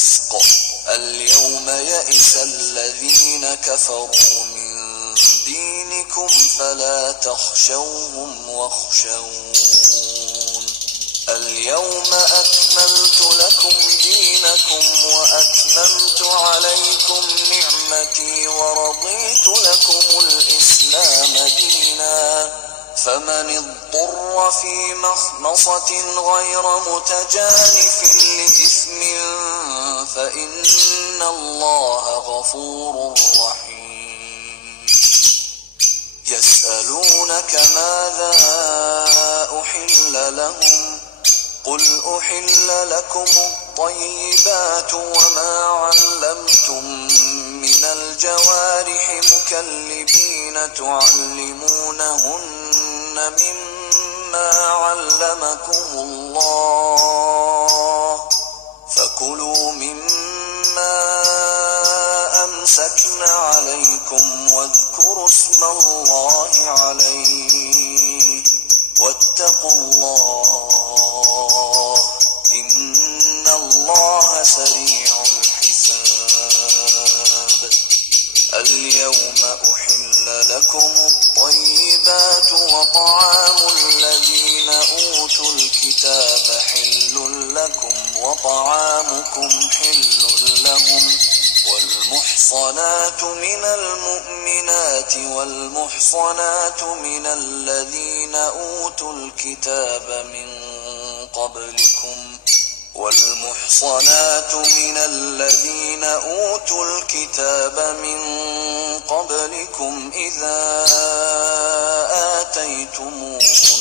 الفسق اليوم يئس الذين كفروا من دينكم فلا تخشوهم واخشون اليوم أكملت لكم دينكم وأتممت عليكم نعمتي ورضيت لكم الإسلام دينا فمن اضطر في مخمصة غير متجانف لإثم فإن الله غفور رحيم يسألونك ماذا أحل لهم قل أحل لكم الطيبات وما علمتم من الجوارح مكلبين تعلمونهن مما علمكم الله فكلوا مما أمسكن عليكم واذكروا اسم الله عليه واتقوا الله إن الله سريع الحساب اليوم أحل لكم الطيبات وطعام الذين أوتوا الكتاب حل لكم وطعامكم حل لهم والمحصنات من المؤمنات والمحصنات من الذين أوتوا الكتاب من قبلكم إذا آتيتموهن